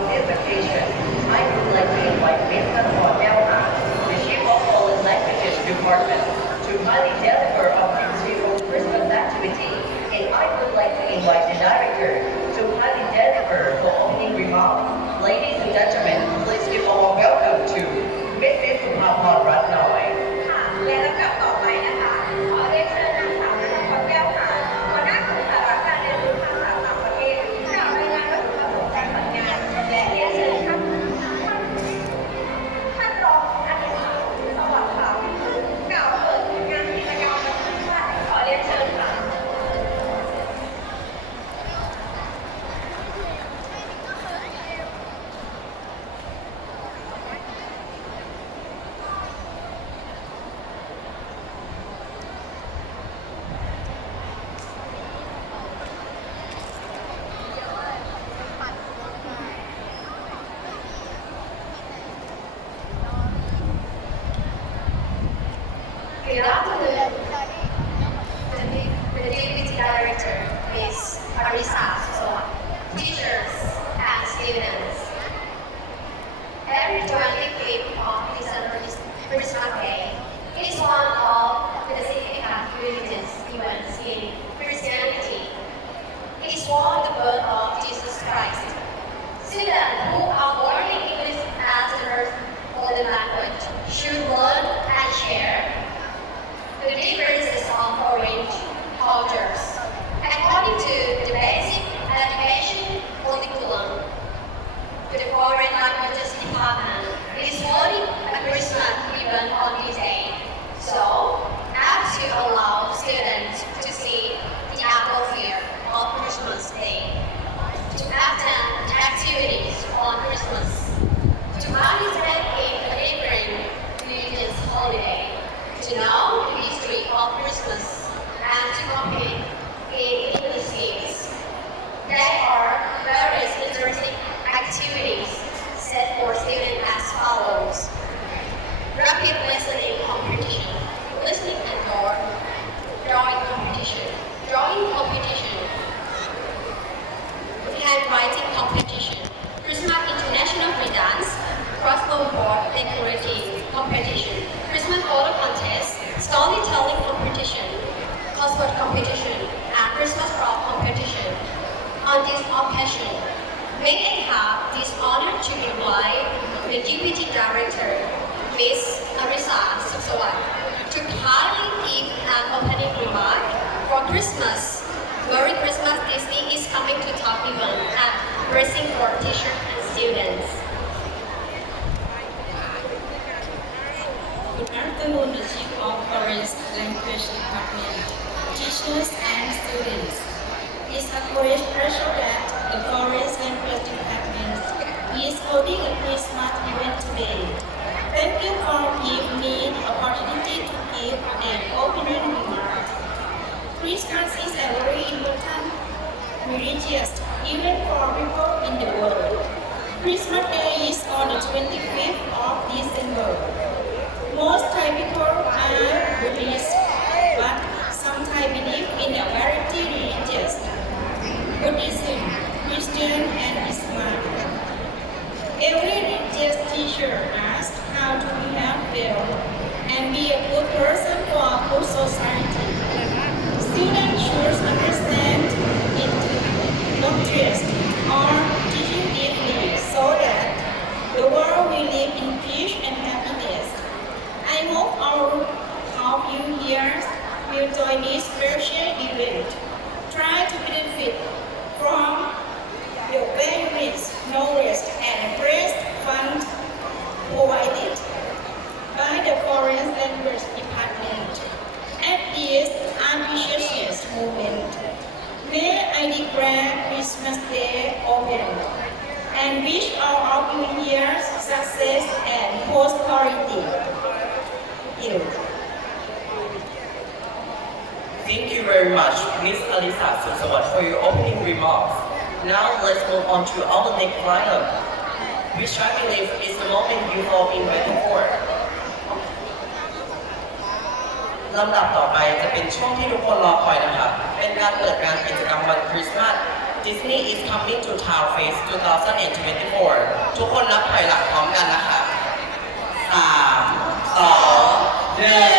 On this occasion, I would like to invite. The birth of Jesus Christ. Students who are born in English as the first foreign language should learn and share the differences of foreign cultures. According to the basic education curriculum, the Foreign Languages Department is holding a Christmas event on this day. So, as to allow students to see the atmosphere of Christmas Day, to attend activities on Christmas, to participate in a different religious holiday, to know the history of Christmas, and to compete in English games. There are various interesting activities set for students as follows. Rapid listening competition, listening and drawing, drawing competition, drawing competition, handwriting competition, Christmas International Free Dance, crossbow board decorating competition, Christmas photo contest, storytelling competition, crossword competition, and Christmas crop competition. On this occasion, may I have this honor to the Deputy Director, Ms. Arisa Suksawat, to kindly give an opening remark for Christmas. Merry Christmas Disney is coming to event and racing for teachers and students. Good afternoon, the Chief of Foreign Language Department, teachers and students. It's a great pleasure that the Foreign Language Department is holding a Christmas event today. Thank you for giving me the opportunity to give an opening remark. Christmas is a very important religious event for people in the world. Christmas Day is on the 25th of December. Most Thai people are Buddhist, but some Thai believe in a Religious teacher asks how do we help well and be a good person for our good society. Students should understand it, not just or teaching deeply so that the world will live in peace and happiness. I hope all of you here will join this special event. Try to benefit from your various knowledge provided by the Foreign Language Department at this ambitious moment. May I declare Christmas Day open and wish all of you here success and prosperity. Thank you. Thank you very much, Ms. Alisa Suksawat, for your opening remarks. Now let's move on to our next lineup, which I believe is the moment you all been waiting for ลำดับต่อไปจะเป็นช่วงที่ทุกคนรอคอยนะครับ เป็นการเปิดการกิจกรรมวันคริสต์มาส Disney is coming to Town Face 2024 ทุกคนรับถอยหลังพร้อมกันนะคะ3 2 1